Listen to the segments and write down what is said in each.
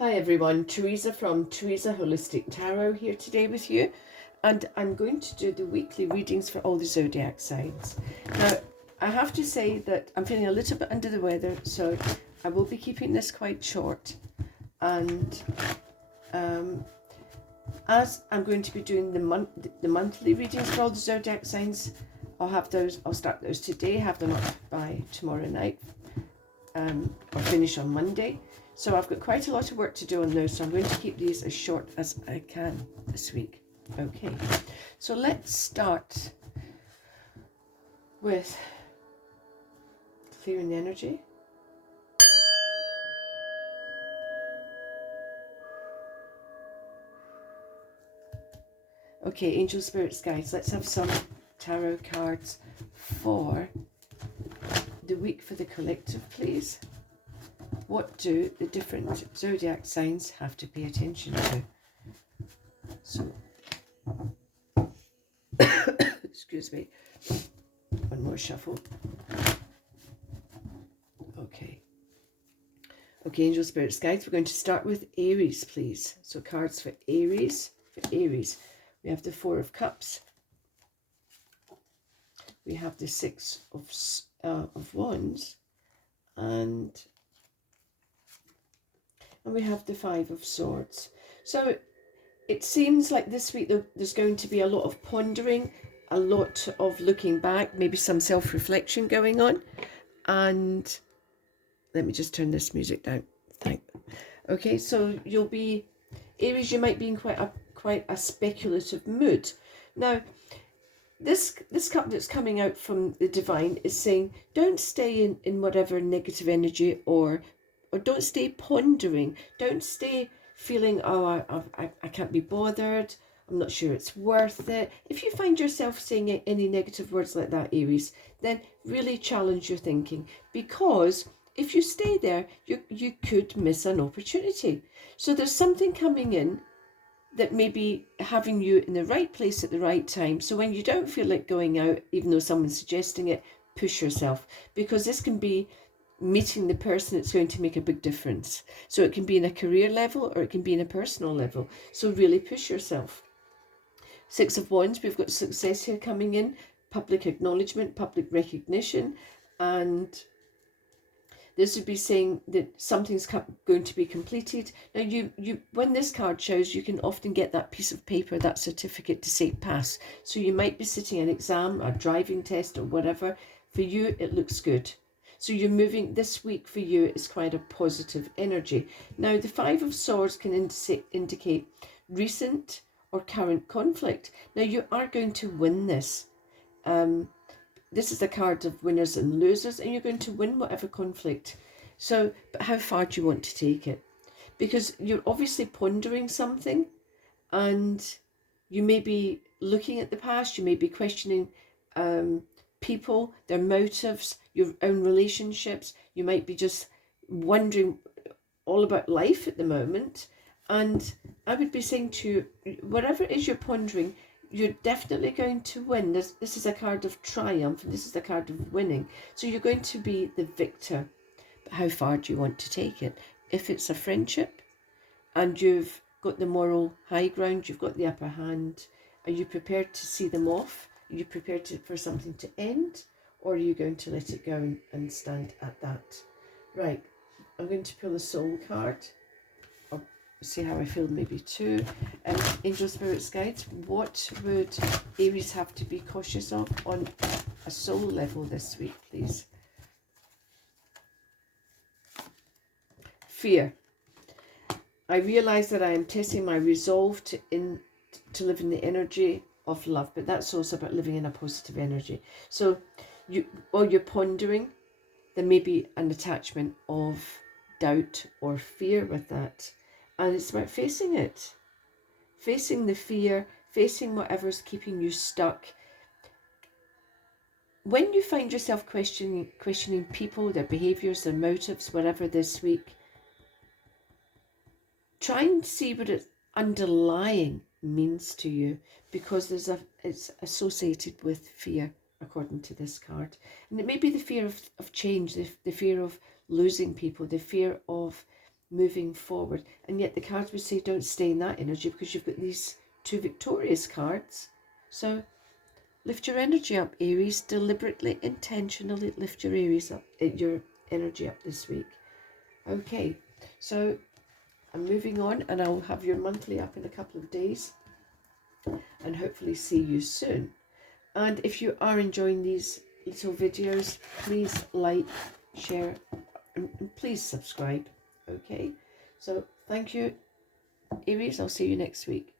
Hi everyone, Theresa from Theresa Holistic Tarot here today with you, and I'm going to do the weekly readings for all the zodiac signs. Now, I have to say that I'm feeling a little bit under the weather, so I will be keeping this quite short, and as I'm going to be doing the monthly readings for all the zodiac signs, I'll start those today, have them up by tomorrow night, or finish on Monday. So I've got quite a lot of work to do on those, so I'm going to keep these as short as I can this week. Okay, so let's start with clearing the energy. Okay, angel spirits, guys, let's have some tarot cards for the week for the collective, please. What do the different zodiac signs have to pay attention to? So, excuse me, one more shuffle. Okay, angel spirits, guides, we're going to start with Aries, please. So cards for Aries. We have the Four of Cups. We have the Six of Wands. And we have the Five of Swords. So it seems like this week there's going to be a lot of pondering, a lot of looking back, maybe some self-reflection going on. And let me just turn this music down. Okay, so you'll be, Aries, you might be in quite a speculative mood. Now, this cup that's coming out from the divine is saying, don't stay in whatever negative energy or don't stay pondering. Don't stay feeling, oh, I can't be bothered. I'm not sure it's worth it. If you find yourself saying any negative words like that, Aries, then really challenge your thinking, because if you stay there, you could miss an opportunity. So there's something coming in that may be having you in the right place at the right time. So when you don't feel like going out, even though someone's suggesting it, push yourself, because this can be meeting the person that's going to make a big difference. So it can be in a career level or it can be in a personal level. So really push yourself. Six of Wands, we've got success here coming in, public acknowledgement, public recognition, and this would be saying that something's going to be completed. Now, when this card shows, you can often get that piece of paper, that certificate to say pass. So you might be sitting an exam, a driving test or whatever. For you, it looks good. So you're moving, this week for you is quite a positive energy. Now, the Five of Swords can indicate recent or current conflict. Now, you are going to win this. This is the card of winners and losers, and you're going to win whatever conflict. So, but how far do you want to take it? Because you're obviously pondering something, and you may be looking at the past, you may be questioning people, their motives, your own relationships. You might be just wondering all about life at the moment. And I would be saying to you, whatever it is you're pondering, you're definitely going to win. This is a card of triumph, and this is a card of winning. So you're going to be the victor. But how far do you want to take it? If it's a friendship and you've got the moral high ground, you've got the upper hand, are you prepared to see them off? Are you prepared for something to end? Or are you going to let it go and stand at that? Right, I'm going to pull a soul card. See how I feel maybe too. Angel Spirits Guides, what would Aries have to be cautious of on a soul level this week, please? Fear. I realise that I am testing my resolve to live in the energy of love, but that's also about living in a positive energy. So while you're pondering, there may be an attachment of doubt or fear with that. And it's about facing it, facing the fear, facing whatever's keeping you stuck. When you find yourself questioning people, their behaviours, their motives, whatever this week, try and see what it underlying means to you, because it's associated with fear, according to this card. And it may be the fear of change, the fear of losing people, the fear of moving forward. And yet the cards would say don't stay in that energy, because you've got these two victorious cards. So lift your energy up, Aries. Deliberately, intentionally lift your Aries up, your energy up this week. Okay, so I'm moving on, and I'll have your monthly up in a couple of days, and hopefully see you soon. And if you are enjoying these little videos, please like, share, and please subscribe. Okay, so thank you, Aries. I'll see you next week.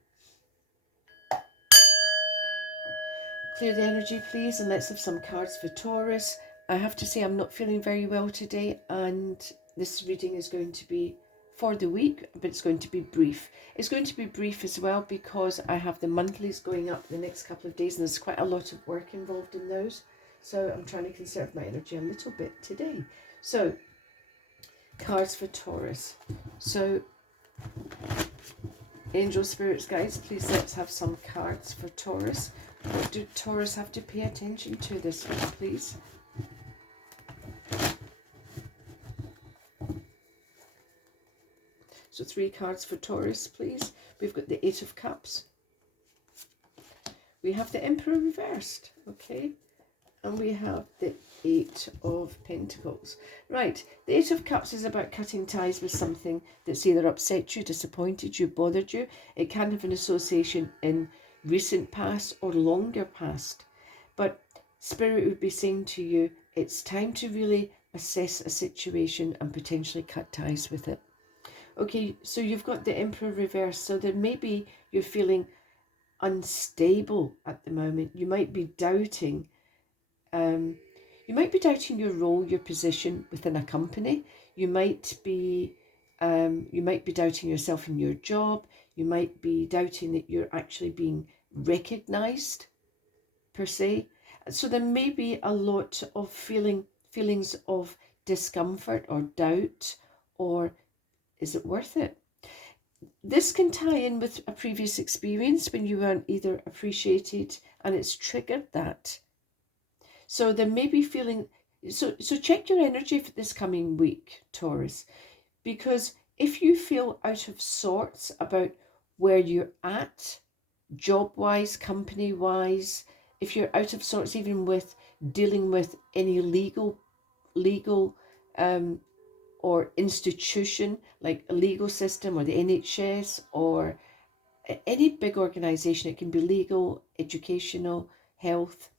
Clear the energy, please, and let's have some cards for Taurus. I have to say I'm not feeling very well today, and this reading is going to be for the week, but it's going to be brief. It's going to be brief as well because I have the monthlies going up the next couple of days, and there's quite a lot of work involved in those. So I'm trying to conserve my energy a little bit today. So, cards for Taurus. So, angel spirits, guys, please let's have some cards for Taurus. What do Taurus have to pay attention to this week, please? So 3 cards for Taurus, please. We've got the 8 of Cups. We have the Emperor reversed, okay? And we have the 8 of Pentacles. Right, the 8 of Cups is about cutting ties with something that's either upset you, disappointed you, bothered you. It can have an association in recent past or longer past. But Spirit would be saying to you, it's time to really assess a situation and potentially cut ties with it. Okay, so you've got the Emperor reversed. So there may be you're feeling unstable at the moment. You might be doubting. Your role, your position within a company. You might be doubting yourself in your job. You might be doubting that you're actually being recognized, per se. So there may be a lot of feelings of discomfort or doubt, or is it worth it? This can tie in with a previous experience when you weren't either appreciated, and it's triggered that. So there may be feeling, so check your energy for this coming week, Taurus, because if you feel out of sorts about where you're at, job-wise, company-wise, if you're out of sorts even with dealing with any legal or institution, like a legal system or the NHS or any big organization, it can be legal, educational, health.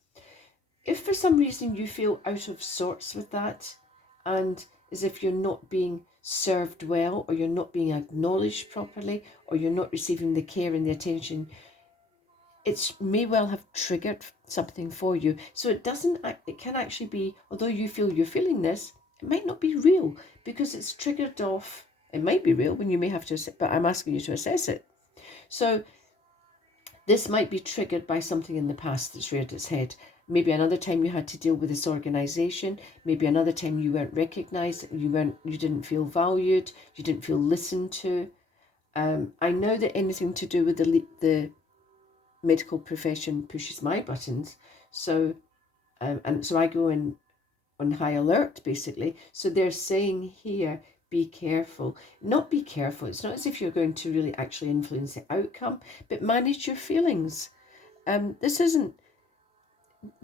If for some reason you feel out of sorts with that, and as if you're not being served well, or you're not being acknowledged properly, or you're not receiving the care and the attention, it may well have triggered something for you. So it can actually be, although you feel you're feeling this, it might not be real because it's triggered off. It might be real when you may have to, but I'm asking you to assess it. So this might be triggered by something in the past that's reared its head. Maybe another time you had to deal with this organization. Maybe another time you weren't recognized. You didn't feel valued. You didn't feel listened to. I know that anything to do with the medical profession pushes my buttons. So, and so I go in on high alert, basically. So they're saying here, be careful. Not be careful. It's not as if you're going to really actually influence the outcome, but manage your feelings. This isn't.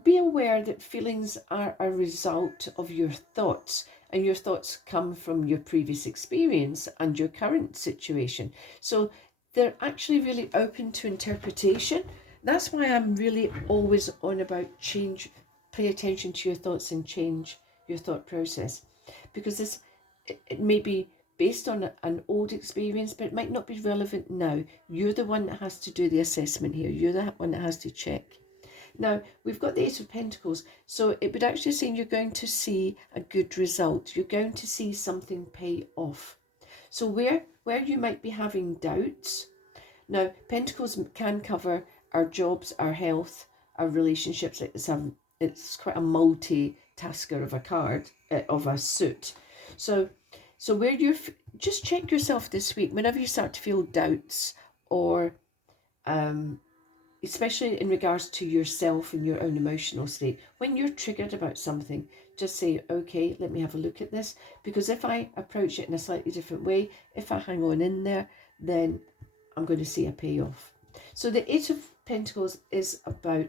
Be aware that feelings are a result of your thoughts, and your thoughts come from your previous experience and your current situation. So they're actually really open to interpretation. That's why I'm really always on about change. Pay attention to your thoughts and change your thought process, because it may be based on an old experience, but it might not be relevant now. You're the one that has to do the assessment here. You're the one that has to check. Now, we've got the 8 of Pentacles, so it would actually say you're going to see a good result. You're going to see something pay off. So where you might be having doubts, now Pentacles can cover our jobs, our health, our relationships. It's quite a multi-tasker of a card, of a suit. So where you're, just check yourself this week, whenever you start to feel doubts or especially in regards to yourself and your own emotional state. When you're triggered about something, just say, okay, let me have a look at this. Because if I approach it in a slightly different way, if I hang on in there, then I'm going to see a payoff. So the Eight of Pentacles is about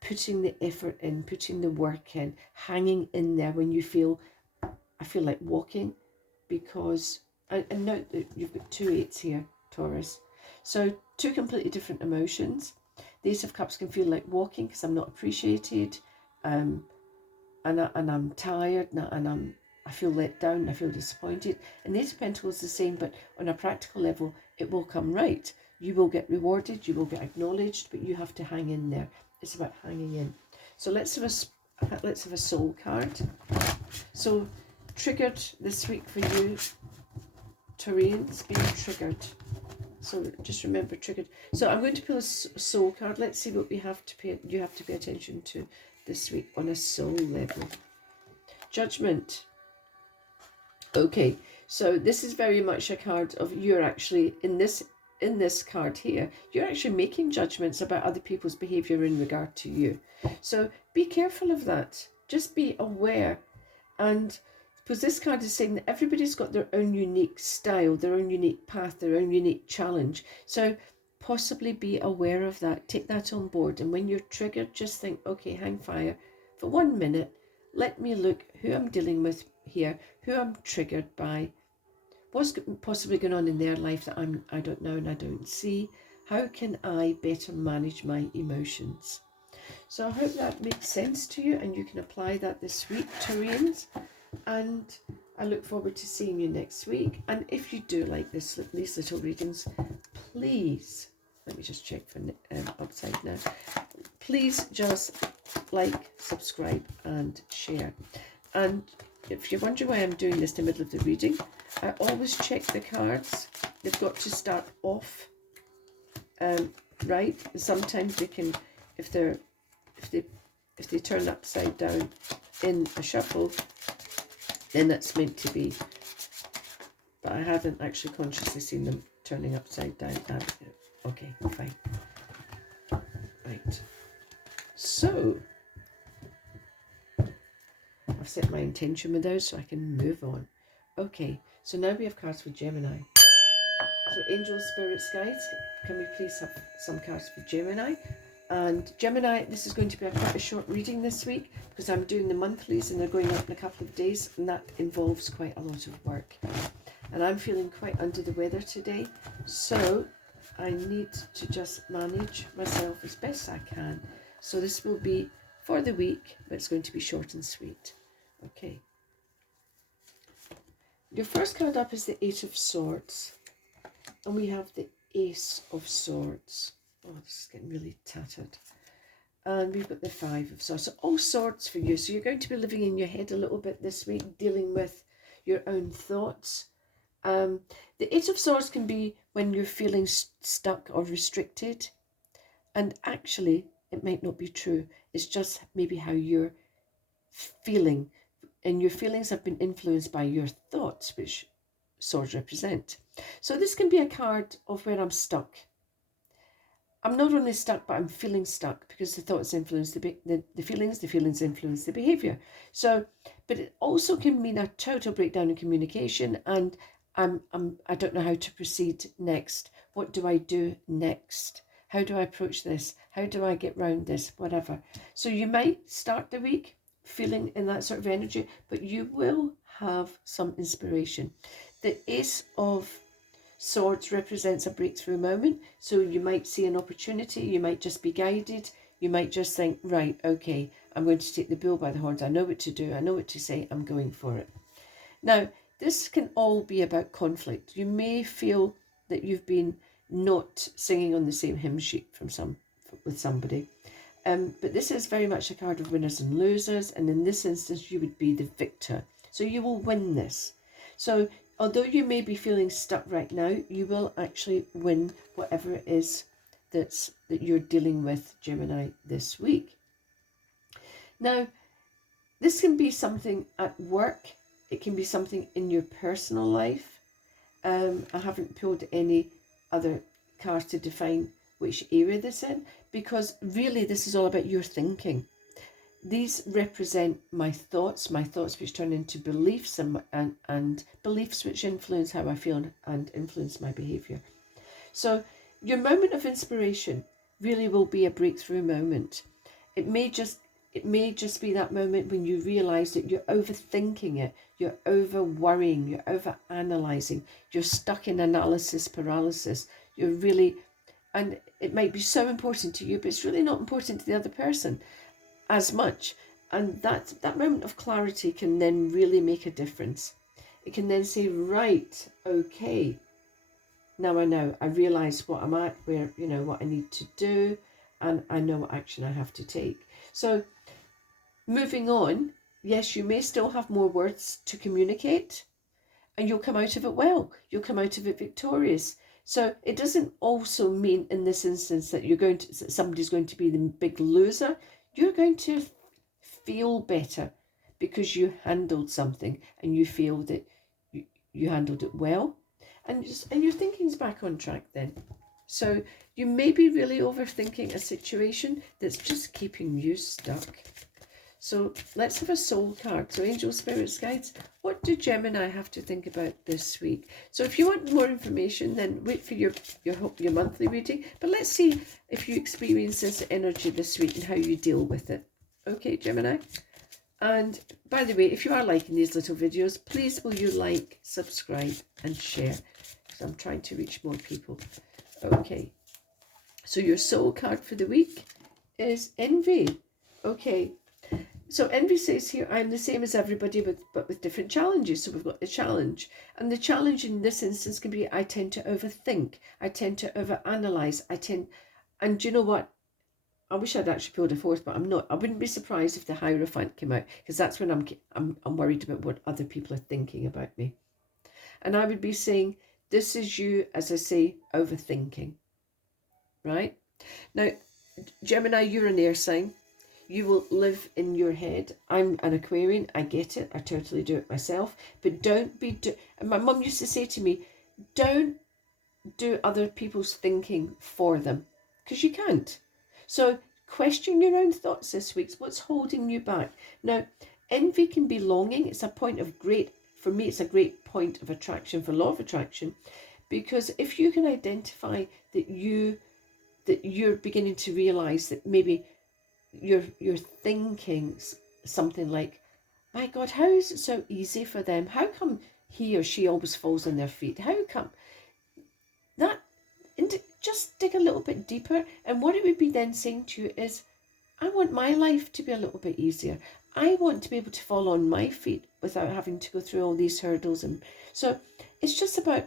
putting the effort in, putting the work in, hanging in there when you feel, I feel like walking, because, and note that you've got 2 8s here, Taurus. So 2 completely different emotions. The Ace of Cups can feel like walking because I'm not appreciated, and I'm tired, and I feel let down, I feel disappointed. And the Ace of Pentacles is the same, but on a practical level, it will come right. You will get rewarded, you will get acknowledged, but you have to hang in there. It's about hanging in. So let's have a soul card. So triggered this week for you, Taurians, being triggered. So just remember, triggered. So I'm going to pull a soul card. Let's see what you have to pay attention to this week on a soul level. Judgment. Okay, so this is very much a card of you're actually in this card here, you're actually making judgments about other people's behavior in regard to you. So be careful of that. Just be aware. And because this card is saying that everybody's got their own unique style, their own unique path, their own unique challenge. So possibly be aware of that. Take that on board. And when you're triggered, just think, okay, hang fire for 1 minute. Let me look who I'm dealing with here, who I'm triggered by, what's possibly going on in their life that I don't know and I don't see. How can I better manage my emotions? So I hope that makes sense to you and you can apply that this week, Taurians. And I look forward to seeing you next week. And if you do like these little readings, please, let me just check for upside now. Please just like, subscribe and share. And if you're wondering why I'm doing this in the middle of the reading, I always check the cards. They've got to start off right. Sometimes they can, if they turn upside down in a shuffle, then that's meant to be. But I haven't actually consciously seen them turning upside down. Okay, fine. Right. So I've set my intention with those so I can move on. Okay, so now we have cards for Gemini. So angels, spirits, guides, can we please have some cards for Gemini? And Gemini, this is going to be quite a short reading this week because I'm doing the monthlies and they're going up in a couple of days, and that involves quite a lot of work. And I'm feeling quite under the weather today, so I need to just manage myself as best I can. So this will be for the week, but it's going to be short and sweet. Okay. Your first card up is the Eight of Swords, and we have the Ace of Swords. Oh, this is getting really tattered. And we've got the Five of Swords. So all swords for you. So you're going to be living in your head a little bit this week, dealing with your own thoughts. The Eight of Swords can be when you're feeling stuck or restricted. And actually, it might not be true. It's just maybe how you're feeling. And your feelings have been influenced by your thoughts, which swords represent. So this can be a card of where I'm stuck. I'm not only stuck, but I'm feeling stuck because the thoughts influence the feelings influence the behavior. So, but it also can mean a total breakdown in communication, and I don't know how to proceed next. What do I do next? How do I approach this? How do I get round this? Whatever. So you might start the week feeling in that sort of energy, but you will have some inspiration. The Ace of Swords represents a breakthrough moment. So you might see an opportunity, you might just be guided, you might just think, right, okay, I'm going to take the bull by the horns. I know what to do, I know what to say, I'm going for it. Now, this can all be about conflict. You may feel that you've been not singing on the same hymn sheet with somebody. But this is very much a card of winners and losers, and in this instance you would be the victor. So you will win this. So although you may be feeling stuck right now, you will actually win whatever it is that you're dealing with, Gemini, this week. Now, this can be something at work. It can be something in your personal life. I haven't pulled any other cards to define which area this in, because really this is all about your thinking. These represent my thoughts which turn into beliefs, and beliefs which influence how I feel and influence my behaviour. So your moment of inspiration really will be a breakthrough moment. It may just be that moment when you realise that you're overthinking it, you're over worrying, you're over analysing, you're stuck in analysis paralysis. You're really, and it might be so important to you, but it's really not important to the other person as much. And that moment of clarity can then really make a difference. It can then say, right, okay, now I know, I realise what I'm at, where, you know, what I need to do, and I know what action I have to take. So moving on, yes, you may still have more words to communicate, and you'll come out of it well. You'll come out of it victorious. So it doesn't also mean in this instance that somebody's going to be the big loser. You're going to feel better because you handled something and you feel that you handled it well, and your thinking's back on track then. So you may be really overthinking a situation that's just keeping you stuck. So let's have a soul card. So angel, spirits, guides, what do Gemini have to think about this week? So if you want more information, then wait for your monthly reading. But let's see if you experience this energy this week and how you deal with it. Okay, Gemini? And by the way, if you are liking these little videos, please will you like, subscribe and share, because I'm trying to reach more people. Okay, so your soul card for the week is Envy. Okay, so Envy says here, I'm the same as everybody, but with different challenges. So we've got the challenge. And the challenge in this instance can be, I tend to overthink. I tend to overanalyze. And do you know what? I wish I'd actually pulled a fourth, but I'm not. I wouldn't be surprised if the Hierophant came out, because that's when I'm worried about what other people are thinking about me. And I would be saying, this is you, as I say, overthinking. Right? Now, Gemini, you're an air sign. You will live in your head. I'm an Aquarian. I get it. I totally do it myself. But don't be... And my mum used to say to me, don't do other people's thinking for them, because you can't. So question your own thoughts this week. What's holding you back? Now, envy can be longing. It's a point of great... For me, it's a great point of attraction for law of attraction, because if you can identify that you're beginning to realise that maybe you're thinking something like, my God, how is it so easy for them? How come he or she always falls on their feet? How come that? And just dig a little bit deeper. And what it would be then saying to you is, I want my life to be a little bit easier. I want to be able to fall on my feet without having to go through all these hurdles. And so it's just about,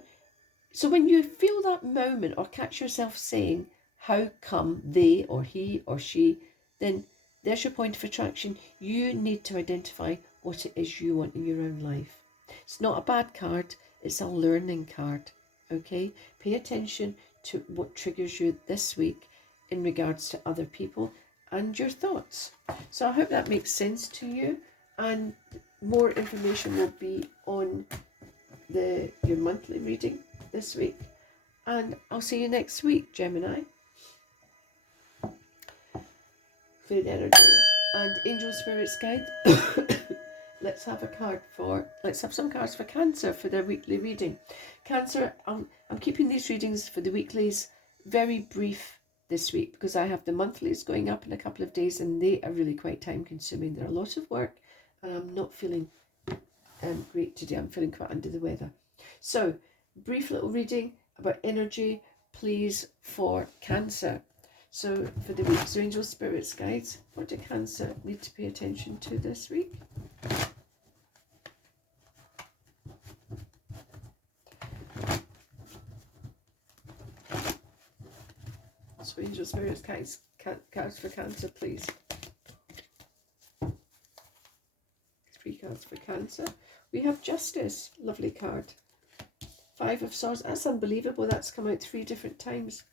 so when you feel that moment or catch yourself saying, how come they or he or she, then there's your point of attraction. You need to identify what it is you want in your own life. It's not a bad card. It's a learning card. Okay? Pay attention to what triggers you this week in regards to other people and your thoughts. So I hope that makes sense to you. And more information will be on your monthly reading this week. And I'll see you next week, Gemini. Fluid energy and angel spirits guide. Let's have some cards for Cancer for their weekly reading. Cancer, I'm keeping these readings for the weeklies very brief this week, because I have the monthlies going up in a couple of days, and they are really quite time consuming. They're a lot of work, and I'm not feeling great today. I'm feeling quite under the weather. So, brief little reading about energy, please, for Cancer. So for the week, so angel spirits guides, what do Cancer need to pay attention to this week? So angel spirits guides, cards for Cancer, please. 3 cards for Cancer. We have Justice, lovely card. 5 of Swords, that's unbelievable. That's come out 3 different times.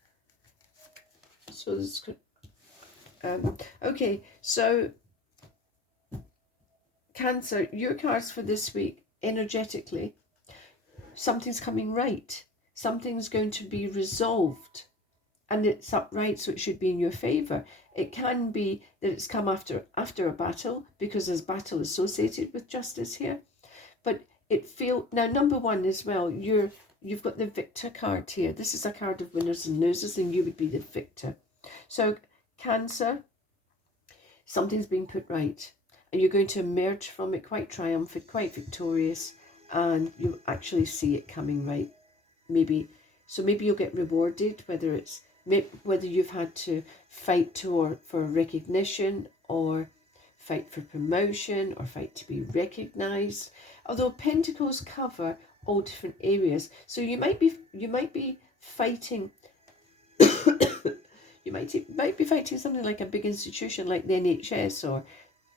So this could, okay, so Cancer, your cards for this week, energetically, something's coming right. Something's going to be resolved. and it's upright, so it should be in your favor. It can be that it's come after a battle, because there's battle associated with justice here. But now, number one as well, you've got the victor card here. This is a card of winners and losers, and you would be the victor. So Cancer, something's been put right, and you're going to emerge from it quite triumphant, quite victorious, and you actually see it coming right. Maybe you'll get rewarded, whether you've had to fight for recognition, or fight for promotion, or fight to be recognized. Although Pentacles cover all different areas, so you might be fighting. You might be fighting something like a big institution like the NHS or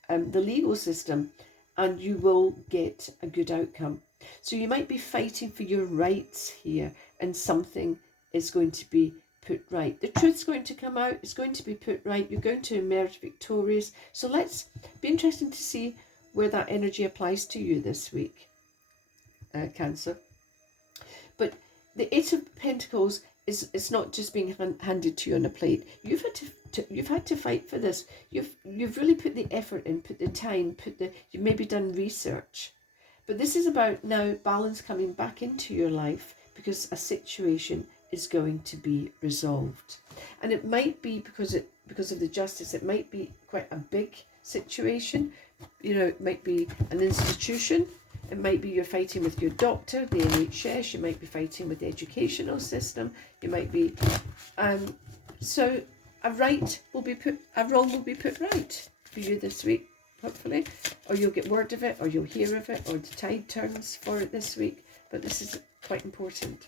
the legal system, and you will get a good outcome. So you might be fighting for your rights here, and something is going to be put right. The truth's going to come out. It's going to be put right. You're going to emerge victorious. So let's be interesting to see where that energy applies to you this week, Cancer. But the Eight of Pentacles it's not just being handed to you on a plate. You've had to fight for this. You've really put the effort in, put the time, you've maybe done research. But this is about now balance coming back into your life, because a situation is going to be resolved. And it might be because of the justice, it might be quite a big situation. You know, it might be an institution. It might be you're fighting with your doctor, the NHS. You might be fighting with the educational system. You might be, so a wrong will be put right for you this week, hopefully, or you'll get word of it, or you'll hear of it, or the tide turns for it this week. But this is quite important.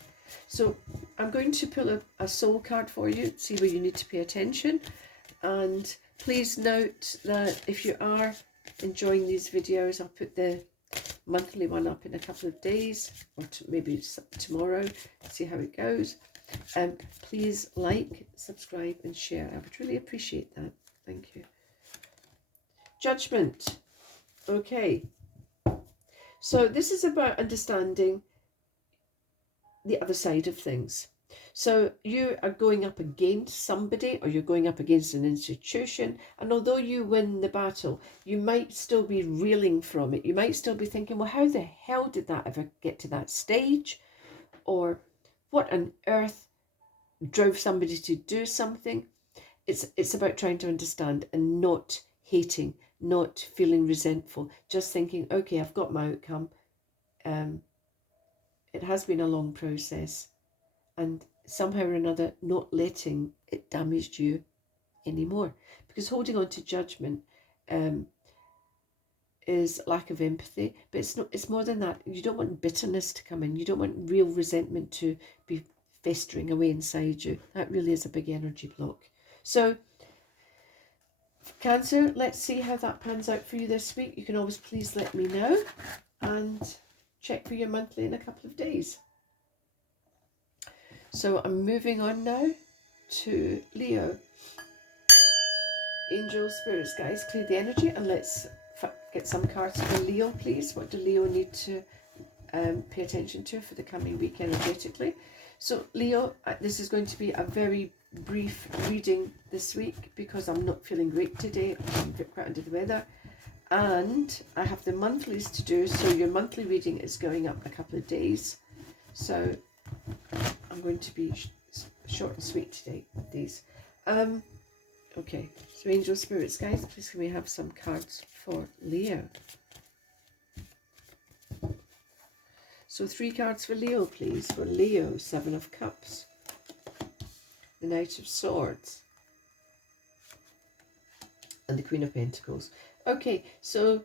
So I'm going to pull a soul card for you, see where you need to pay attention. And please note that if you are enjoying these videos, I'll put the monthly one up in a couple of days, or maybe tomorrow, see how it goes. Please like, subscribe and share. I would really appreciate that. Thank you. Judgment. Okay, so this is about understanding the other side of things. So you are going up against somebody, or you're going up against an institution, and although you win the battle, you might still be reeling from it. You might still be thinking, well, how the hell did that ever get to that stage? Or what on earth drove somebody to do something? It's about trying to understand and not hating, not feeling resentful, just thinking, okay, I've got my outcome. It has been a long process, and somehow or another not letting it damage you anymore, because holding on to judgment is lack of empathy. But it's more than that. You don't want bitterness to come in. You don't want real resentment to be festering away inside you. That really is a big energy block. So Cancer, let's see how that pans out for you this week. You can always please let me know, and check for your monthly in a couple of days. So I'm moving on now to Leo. Angels, spirits, guys, clear the energy, and let's get some cards for Leo, please. What do Leo need to pay attention to for the coming week energetically? So Leo, this is going to be a very brief reading this week, because I'm not feeling great today. I'm quite under the weather, and I have the monthlies to do. So your monthly reading is going up a couple of days. So I'm going to be short and sweet today with these. Okay, so angel, spirits, guys, please can we have some cards for Leo? So 3 cards for Leo, please. For Leo, 7 of Cups, the Knight of Swords, and the Queen of Pentacles. Okay, so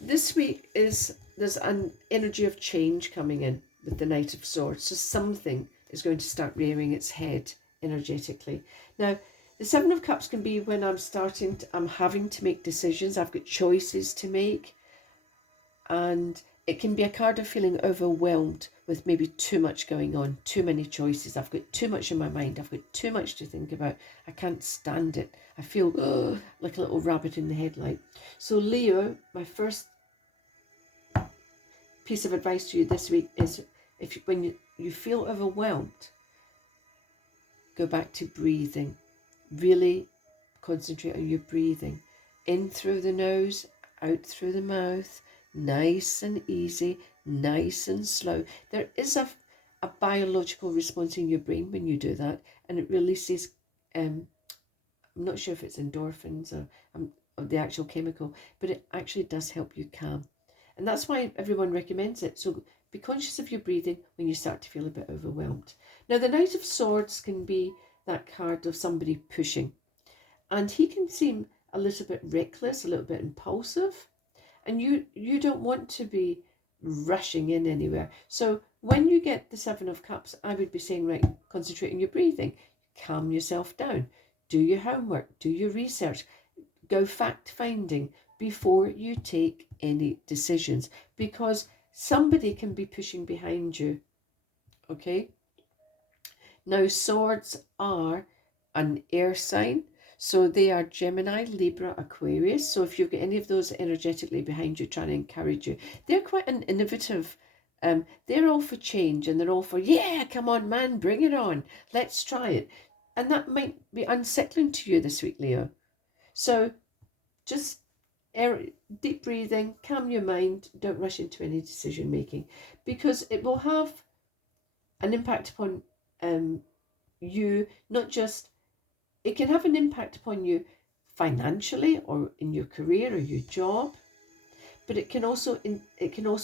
this week there's an energy of change coming in with the Knight of Swords. So something is going to start rearing its head energetically. Now, the 7 of Cups can be when I'm having to make decisions. I've got choices to make, and it can be a card of feeling overwhelmed with maybe too much going on, too many choices. I've got too much in my mind. I've got too much to think about. I can't stand it. I feel like a little rabbit in the headlight. So Leo, my first piece of advice to you this week is, when you feel overwhelmed, go back to breathing. Really concentrate on your breathing. In through the nose, out through the mouth, nice and easy, nice and slow. There is a biological response in your brain when you do that, and it releases, I'm not sure if it's endorphins or the actual chemical, but it actually does help you calm. And that's why everyone recommends it. So be conscious of your breathing when you start to feel a bit overwhelmed. Now, the Knight of Swords can be that card of somebody pushing. And he can seem a little bit reckless, a little bit impulsive. And you don't want to be rushing in anywhere. So when you get the Seven of Cups, I would be saying, right, concentrate on your breathing. Calm yourself down. Do your homework. Do your research. Go fact-finding before you take any decisions. Because somebody can be pushing behind you. Okay? Now, swords are an air sign. So they are Gemini, Libra, Aquarius. So if you've got any of those energetically behind you trying to encourage you, they're quite an innovative. They're all for change, and they're all for, yeah, come on, man, bring it on. Let's try it. And that might be unsettling to you this week, Leo. So just deep breathing, calm your mind, don't rush into any decision making, because it will have an impact upon you, not just, it can have an impact upon you financially or in your career or your job, but it can also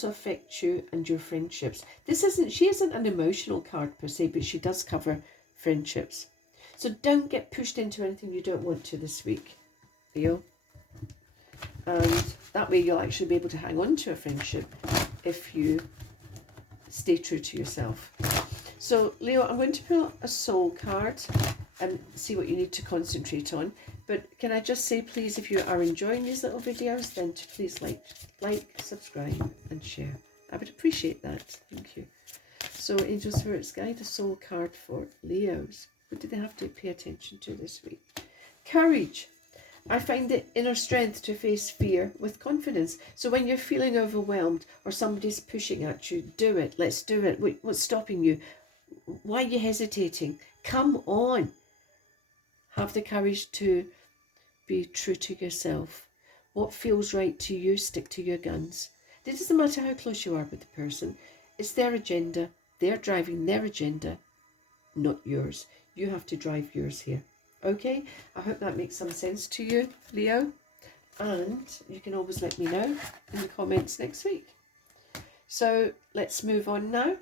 affect you and your friendships. She isn't an emotional card per se, but she does cover friendships. So don't get pushed into anything you don't want to this week, Leo. And that way you'll actually be able to hang on to a friendship if you stay true to yourself. So Leo, I'm going to pull a soul card and see what you need to concentrate on. But can I just say, please, if you are enjoying these little videos, then to please like, subscribe and share. I would appreciate that. Thank you. So Angel Spirits Guide, a soul card for Leos. What do they have to pay attention to this week? Courage. I find the inner strength to face fear with confidence. So when you're feeling overwhelmed or somebody's pushing at you, do it. Let's do it. What's stopping you? Why are you hesitating? Come on. Have the courage to be true to yourself. What feels right to you, stick to your guns. It doesn't matter how close you are with the person. It's their agenda. They're driving their agenda, not yours. You have to drive yours here. Okay? I hope that makes some sense to you, Leo. And you can always let me know in the comments next week. So let's move on now.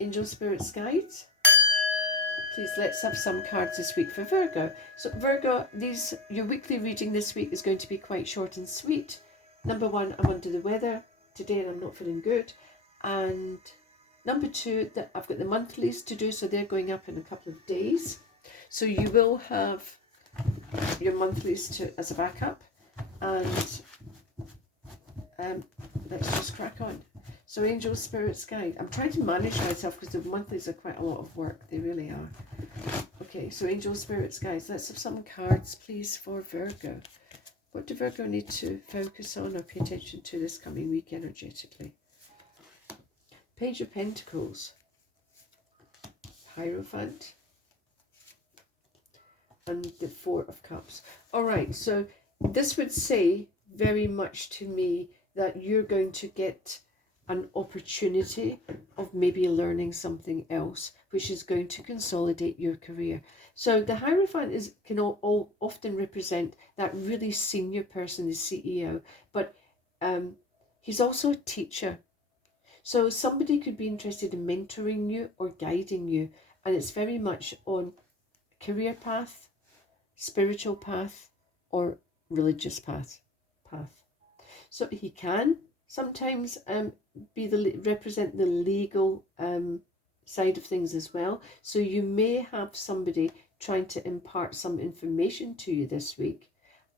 Angel Spirits Guides. Please, let's have some cards this week for Virgo. So Virgo, your weekly reading this week is going to be quite short and sweet. Number one, I'm under the weather today and I'm not feeling good. And number two, that I've got the monthlies to do, so they're going up in a couple of days. So you will have your monthlies as a backup. And let's just crack on. So Angel Spirits Guide. I'm trying to manage myself because the monthlies are quite a lot of work. They really are. Okay, so Angel Spirits Guides. Let's have some cards, please, for Virgo. What do Virgo need to focus on or pay attention to this coming week energetically? Page of Pentacles. Hierophant. And the Four of Cups. All right, so this would say very much to me that you're going to get an opportunity of maybe learning something else, which is going to consolidate your career. So the Hierophant can often represent that really senior person, the CEO, but he's also a teacher. So somebody could be interested in mentoring you or guiding you, and it's very much on career path, spiritual path, or religious path. So he can sometimes represent the legal side of things as well. So you may have somebody trying to impart some information to you this week,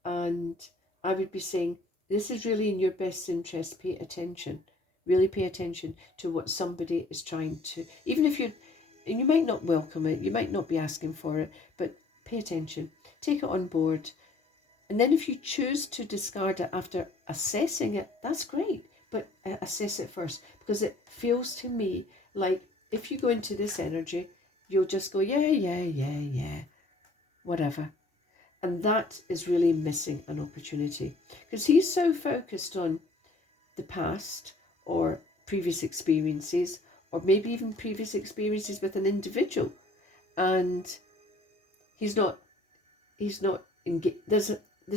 and I would be saying this is really in your best interest. Pay attention. Really pay attention to what somebody is trying to, even if you might not welcome it, you might not be asking for it, but pay attention. Take it on board. And then if you choose to discard it after assessing it, that's great. But assess it first, because it feels to me like if you go into this energy, you'll just go, yeah, whatever. And that is really missing an opportunity, because he's so focused on the past or previous experiences, or maybe even previous experiences with an individual, and he's not there's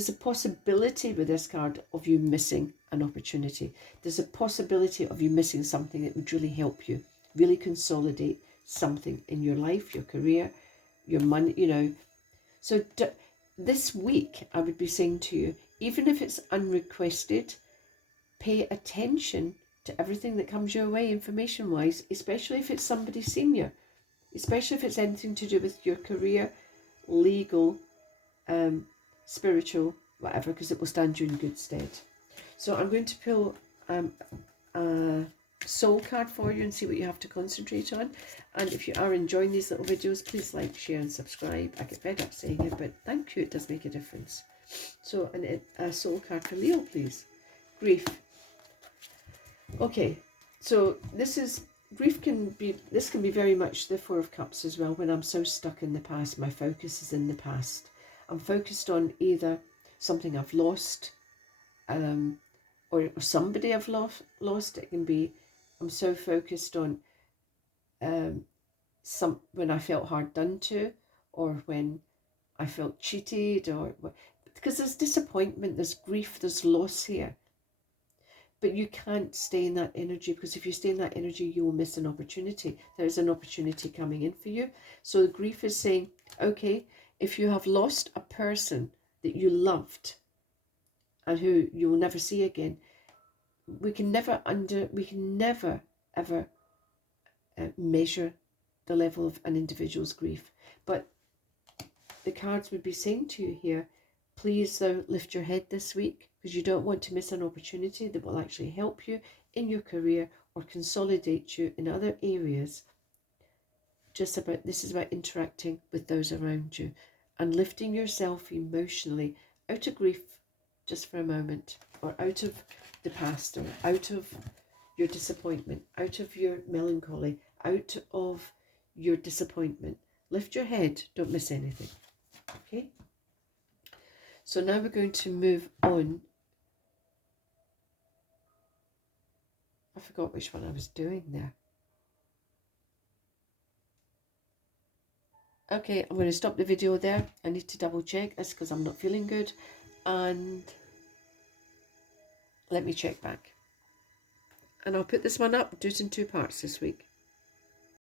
a possibility with this card of you missing an opportunity. There's a possibility of you missing something that would really help you, really consolidate something in your life, your career, your money, you know. So this week, I would be saying to you, even if it's unrequested, pay attention to everything that comes your way information-wise, especially if it's somebody senior, especially if it's anything to do with your career, legal, spiritual, whatever, because it will stand you in good stead. So I'm going to pull a soul card for you and see what you have to concentrate on. And if you are enjoying these little videos, please like, share and subscribe. I get fed up saying it, but thank you, it does make a difference. So a soul card for Leo, please. Grief. Okay, so grief can be very much the Four of Cups as well. When I'm so stuck in the past, my focus is in the past. I'm focused on either something I've lost, or somebody I've lost. It can be, I'm so focused on when I felt hard done to, or when I felt cheated, or because there's disappointment, there's grief, there's loss here. But you can't stay in that energy, because if you stay in that energy, you will miss an opportunity. There's an opportunity coming in for you. So the grief is saying, okay, if you have lost a person that you loved and who you will never see again, we can never ever measure the level of an individual's grief. But the cards would be saying to you here, please though, lift your head this week, because you don't want to miss an opportunity that will actually help you in your career or consolidate you in other areas. This is about interacting with those around you and lifting yourself emotionally out of grief just for a moment, or out of the past, or out of your disappointment, out of your melancholy, out of your disappointment. Lift your head, don't miss anything. Okay? So now we're going to move on. I forgot which one I was doing there. Okay, I'm going to stop the video there. I need to double check. That's because I'm not feeling good. And let me check back. And I'll put this one up, do it in 2 parts this week.